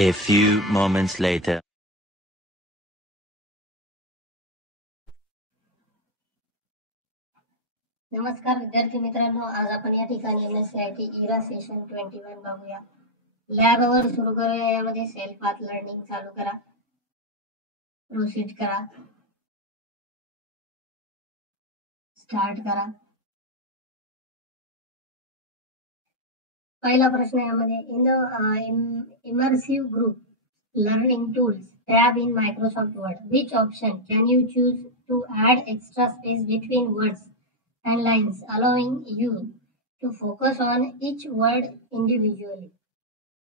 A few moments later. नमस्कार विद्यार्थी मित्रांनो, आज आपण या ठिकाणी MSCIT इरा सेशन 21 बघूया. लॅबवर सुरू करूया. यामध्ये सेल्फ पाथ लर्निंग चालू करा, प्रोसीड करा, स्टार्ट करा. पहिला प्रश्न यामध्ये in the immersive group learning tools tab in Microsoft Word, which option can you choose to add extra space between words and lines, allowing you to focus on each word individually?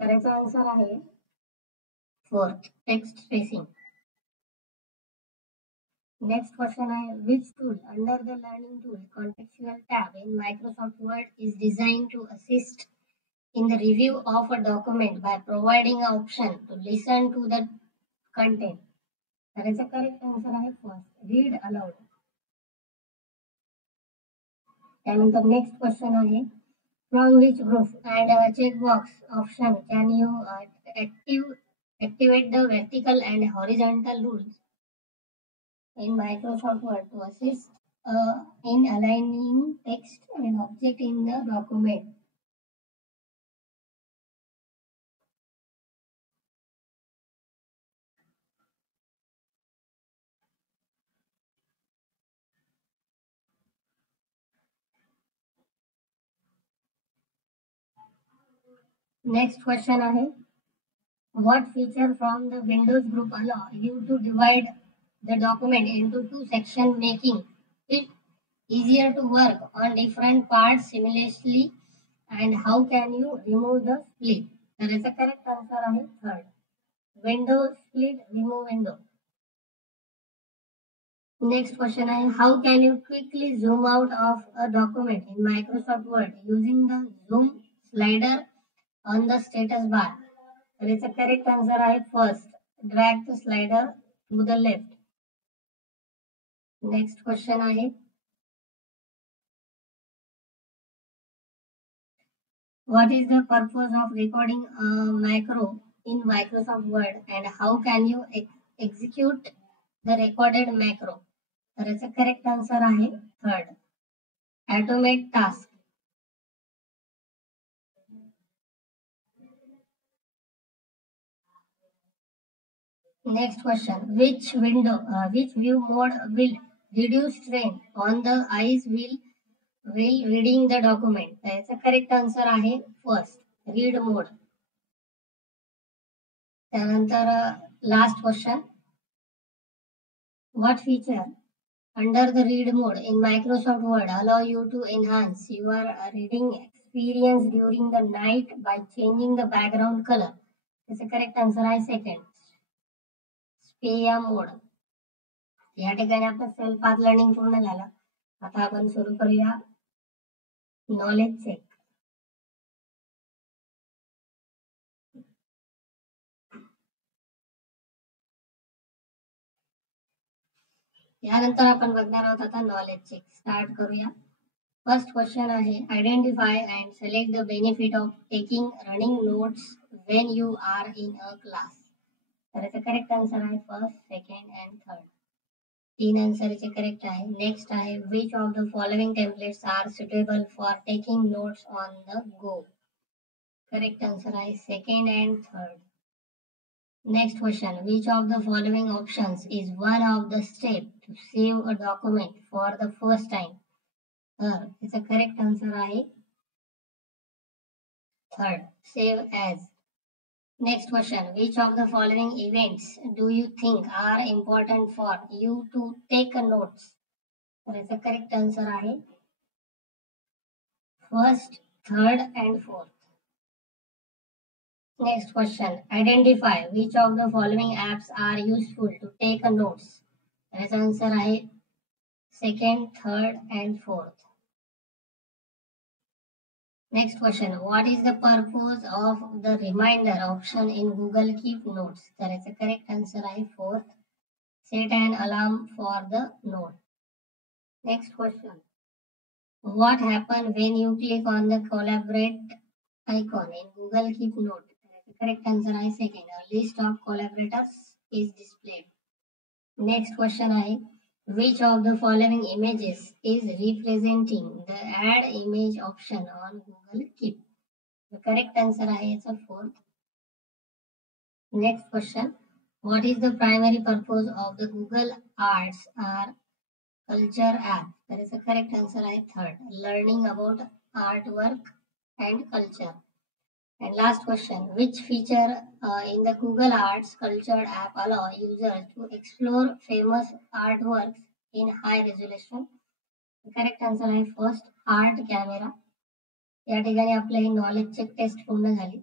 करायचा answer आहे fourth, text spacing. Next question आहे which tool under the learning tool contextual tab in Microsoft Word is designed to assist in the review of a document by providing an option to listen to the content? करायचा correct answer आहे first, read aloud. त्यानंतर next question आहे from which group and checkbox option can you activate the vertical and horizontal rules in Microsoft Word to assist in aligning text and object in the document? Next question आहे what feature from the Windows group allow you to divide the document into two sections, making it easier to work on different parts simultaneously, and how can you remove the split? करायचा correct answer आहे third, window split, remove window. Next question आहे how can you quickly zoom out of a document in Microsoft Word using the zoom slider on the status bar? करायचा correct answer आहे first, drag the slider to the left. Next question आहे what is the purpose of recording a macro in Microsoft Word and how can you execute the recorded macro? करायचा correct answer आहे third, automate task. Next question, which view mode will reduce strain on the eyes while reading the document? त्याचा correct answer आहे first, read मोड. त्यानंतर last question, what feature under the read mode in Microsoft Word allow you to enhance your reading experience during the night by changing the background color? त्याचा correct answer आहे second, स्पेया मोड. या ठिकाणी आपलं self path learning पूर्ण झालं. आता आपण सुरू करूया नॉलेज चेक. यानंतर आपण बघणार आहोत आता नॉलेज चेक. स्टार्ट करूया. फर्स्ट क्वेश्चन आहे identify and select the benefit of taking running notes when you are in a class. त्याचा करेक्ट आन्सर आहे फर्स्ट, सेकंड अँड थर्ड. तीन आन्सरचे करेक्ट आहे. नेक्स्ट आहे which of the following templates are suitable for taking notes on the go. Correct answer आहे second and third. Next question, which of the following options is one of the steps to save a document for the first time? It's a correct answer आहे third, save as. Next question, which of the following events do you think are important for you to take notes? It's a correct answer आहे first, third and fourth. Next question, identify which of the following apps are useful to take notes. Its answer आहे second, third and fourth. Next question, what is the purpose of the reminder option in Google Keep Notes? Its a correct answer आहे fourth, set an alarm for the note. Next question, what happens when you click on the collaborate icon in Google Keep Note? Correct answer आहे second. A list of collaborators is displayed. Next question आहे, which of the following images is representing the add image option on Google Keep? The correct answer आहे याचा fourth. Next question, what is the primary purpose of the Google Arts or Culture app? That is the correct answer आहे third. Learning about artwork and culture. And last question, which feature in the Google Arts Culture app allow users to explore famous artworks in high resolution? The correct answer आहे first, art camera. या ठिकाणी आपलं ही knowledge check taste पूर्ण झाली.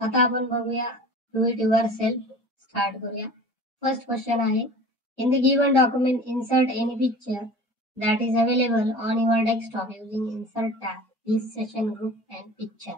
आता आपण बघूया do it your self. Start करूया. फर्स्ट क्वेश्चन आहे, in the given document insert any picture that is available on your desktop using insert tab, this session group and picture.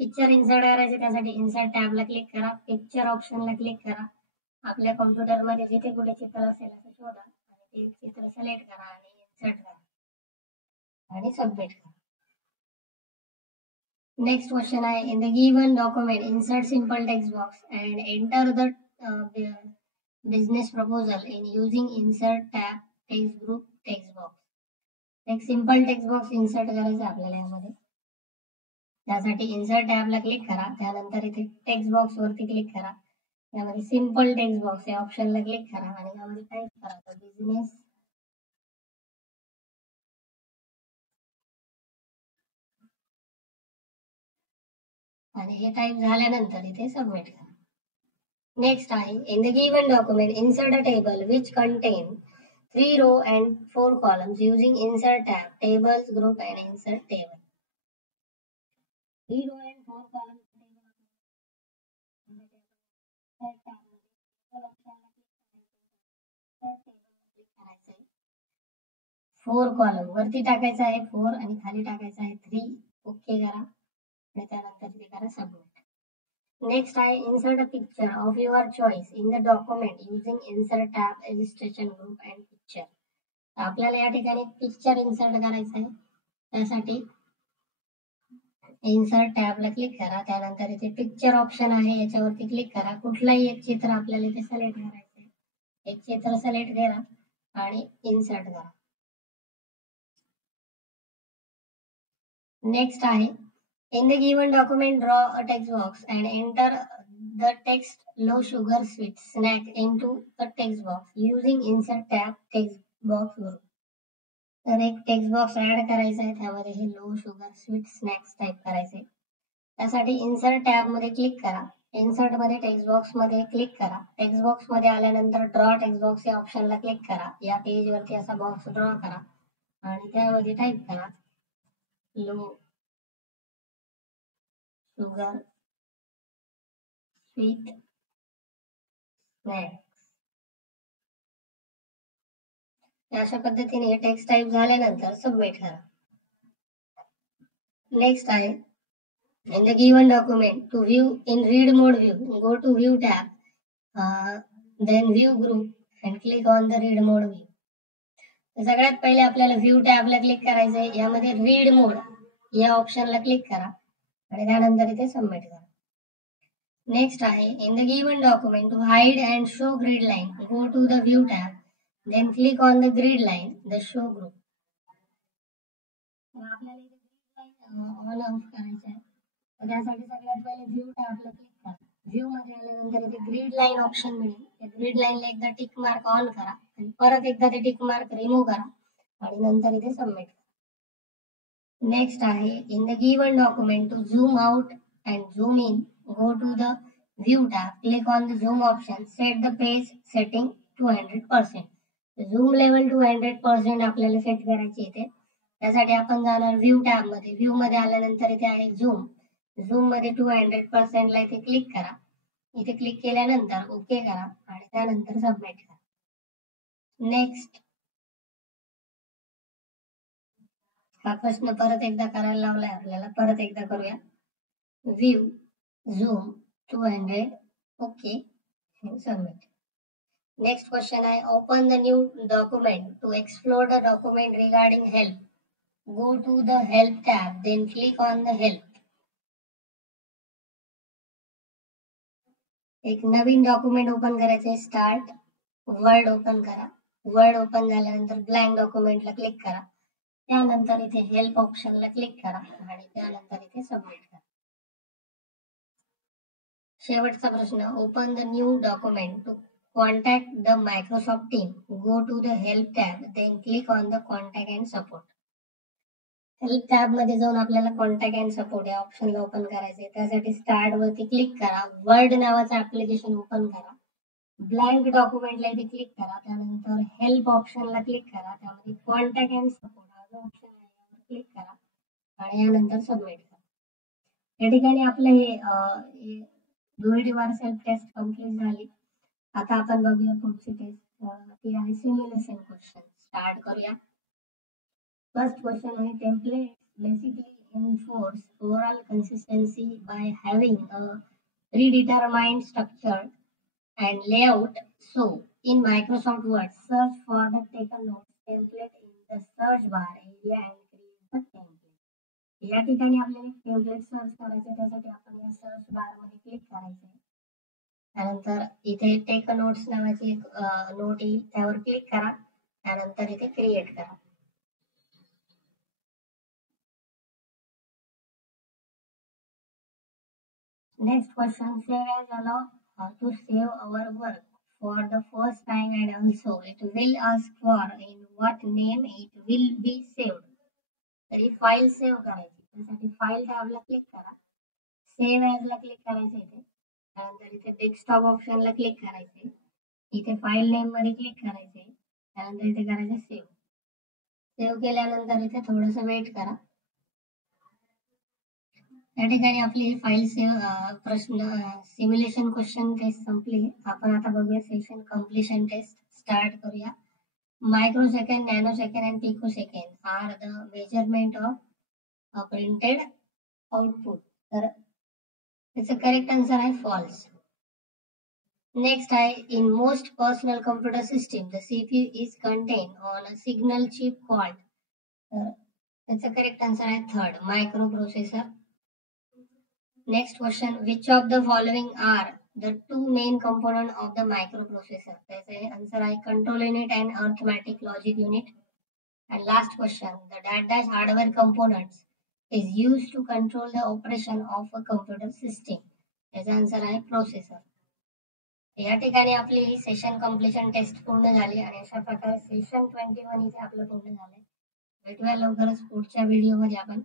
Picture insert करायचे त्यासाठी insert टॅबला click करा, picture ऑप्शनला click करा. आपल्या कॉम्प्युटरमध्ये जिथे कुठे चित्र असेल असं शोधा आणि ते चित्र सिलेक्ट करा आणि इन्सर्ट करा आणि सबमिट करा. नेक्स्ट क्वेश्चन आहे, in the given document insert simple text box and enter the business proposal in using insert tab text group text box. एक सिंपल टेक्स्ट बॉक्स इन्सर्ट करायचं आपल्याला यामध्ये. त्यासाठी इन्सर्ट टॅबला क्लिक करा, त्यानंतर इथे टेक्स्ट बॉक्स वरती क्लिक करा, यामध्ये सिंपल टेक्स्ट बॉक्स या ऑप्शनला क्लिक करा आणि यामध्ये टाईप करा बिझनेस आणि हे टाईप झाल्यानंतर इथे सबमिट करा. नेक्स्ट आहे, in the given document insert a table which contain 3 row and 4 columns using insert tab, tables, group and insert table. 3 row and 4 columns four column वरती टाकायचं आहे 4 आणि खाली टाकायचं आहे 3. ओके करा आणि त्यानंतर ते करा सबमिट. नेक्स्ट आहे, insert a picture of your choice in the document using insert tab, illustration group and picture. आपल्याला या ठिकाणी पिक्चर इन्सर्ट करायचं आहे. त्यासाठी इन्सर्ट टॅबला क्लिक करा, त्यानंतर इथे पिक्चर ऑप्शन आहे याच्यावरती क्लिक करा. कुठलाही एक चित्र आपल्याला इथे सिलेक्ट करायचं आहे. एक चित्र सिलेक्ट करा आणि इन्सर्ट करा. नेक्स्ट आहे, in the given document draw a text box and enter the text low sugar sweet snack into a text box using insert tab text box group. तर एक टेक्स्ट बॉक्स ऍड करायचा आहे, त्यामध्ये हे low sugar sweet snacks type करायचे. त्यासाठी insert tab मध्ये click करा, इन्सर्ट मध्ये टेक्स्ट बॉक्स मध्ये क्लिक करा. टेक्स्ट बॉक्स मध्ये आल्यानंतर ड्रॉ टेक्स्ट बॉक्स या ऑप्शनला क्लिक करा. या पेज वरती असा बॉक्स ड्रॉ करा आणि त्यामध्ये टाईप करा लो शुगर स्वीट स्नॅक्स. अशा पद्धतीने हे टेक्स्ट टाईप झाल्यानंतर सबमिट करा. नेक्स्ट आहे, in the given document to view in read mode view, go to view tab, then view group and click on the read mode view. सगळ्यात पहिले आपल्याला view टॅबला click करायचं आहे. यामध्ये रीड मोड या ऑप्शनला क्लिक करा आणि त्यानंतर इथे सबमिट करा. नेक्स्ट आहे, in the given document to hide and show grid line, go to the view tab, then click on the grid line, the show group. आपल्याला इथे ग्रीड लाईन ऑन ऑफ करायचं आहे. त्यासाठी सगळ्यात पहिले व्ह्यू टॅबला क्लिक करा. View मध्ये आल्यानंतर इथे ग्रीड लाईन ऑप्शन मिळेल. त्या ग्रीड लाईनला एकदा टिक मार्क ऑन करा आणि परत एकदा ते टिक मार्क रिमूव्ह करा आणि नंतर इथे सबमिट करा. नेक्स्ट आहे, in the given document to zoom out and zoom in, go to the view tab, click on the zoom option, set the page setting 200%. Zoom level 200% आपल्याला set करायची इथे. त्यासाठी आपण जाणार व्ह्यू टॅब मध्ये. View मध्ये आल्यानंतर इथे आहे झूम. झूम मध्ये 200% ला इथे क्लिक करा. इथे क्लिक केल्यानंतर ओके करा आणि त्यानंतर सबमिट करा. नेक्स्ट, हा प्रश्न परत एकदा करायला लावलाय आपल्याला, परत एकदा करूया. View zoom 200 okay submit. Next question आहे, open the new document to explore the document regarding help, go to the help tab, then click on the help. एक नवीन डॉक्युमेंट ओपन करायचे, स्टार्ट वर्ड ओपन करा. Word open झाल्यानंतर blank डॉक्युमेंटला click करा. त्यानंतर इथे हेल्प ऑप्शनला क्लिक करा आणि त्यानंतर इथे सबमिट करा. शेवटचा प्रश्न, open the new document to contact the Microsoft team. Go to the help tab, then click on the contact and support. Help tab मध्ये जाऊन आपल्याला कॉन्टॅक्ट अँड सपोर्ट या ऑप्शनला ओपन करायचे. त्यासाठी स्टार्ट वरती क्लिक करा. वर्ड नावाचं ऍप्लिकेशन ओपन करा. ब्लँक डॉक्युमेंटला इथे क्लिक करा. त्यानंतर हेल्प ऑप्शनला क्लिक करा. त्यामध्ये कॉन्टॅक्ट अँड सपोर्ट हा जो ऑप्शन आहे यावर क्लिक करा आणि यानंतर सबमिट करा. या ठिकाणी आपलं हे डू सेल्फ टेस्ट कम्प्लीट झाली. आता आपण बघूया पुढची टेस्ट, ती आहे सिम्युलेशन क्वेश्चन. स्टार्ट करूया. फर्स्ट क्वेश्चन आहे, template basically enforce overall consistency by having a predetermined structure and layout. So in Microsoft Word, search for the taken notes template in the search bar area and create the template. या ठिकाणी आपल्याला template search करायचे, त्यासाठी आपण या search bar मध्ये click करायचे. त्यानंतर इथे टेक नोट्स नावाची एक नोट येईल, त्यावर क्लिक करा. त्यानंतर इथे क्रिएट करा. Next question, save as allow to save our work for the first time and also it will ask for in what name it will be saved. तरी file save करायची, त्यासाठी file टॅबला click करा. Save as ला click करायचं इथे. त्यानंतर इथे desktop ऑप्शनला click करायचे. इथे फाईल नेम मध्ये क्लिक करायचे. त्यानंतर इथे करायचं सेव्ह. सेव्ह केल्यानंतर इथे थोडंसं वेट करा. या ठिकाणी आपली फाईल प्रश्न सिम्युलेशन क्वेश्चन टेस्ट संपली. आपण आता बघूया सेशन कम्प्लिशन टेस्ट. स्टार्ट करूया. Microsecond, nanosecond and picosecond are the measurement of printed output. तर त्याचं करेक्ट आन्सर आहे फॉल्स. नेक्स्ट आहे, in most personal computer system the CPU is contain on a signal chip called. तर त्याचं correct answer आहे third, microprocessor. Next question, which of the following are the two main components of the microprocessor? त्याचे answer आहे control unit and arithmetic logic unit. And last question, the dash hardware components is used to control the operation of a computer system. त्याचा answer आहे processor. या ठिकाणी आपली ही session completion taste पूर्ण झाली आणि अशा प्रकारे सेशन 21 इथे आपलं पूर्ण झालंय. भेटूया लवकरच पुढच्या व्हिडिओमध्ये आपण.